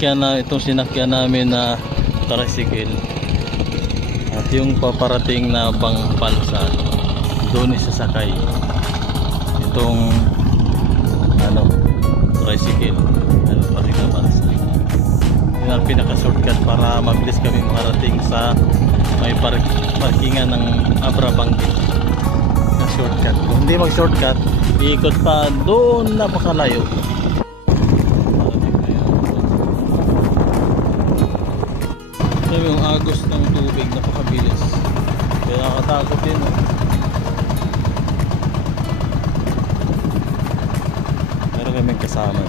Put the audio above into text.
itong sinakyan namin na tricycle at yung paparating na Bangpalsa, doon isasakay itong tricycle paring na Balsa. Yun ang pinaka shortcut para mabilis kami makarating sa may parkingan ng Abra Banggit na shortcut. Kung hindi mag shortcut, iikot pa doon napakalayo. So yung agos ng tubig napakabilis, kaya nakakatakot din. Meron kaming kasama.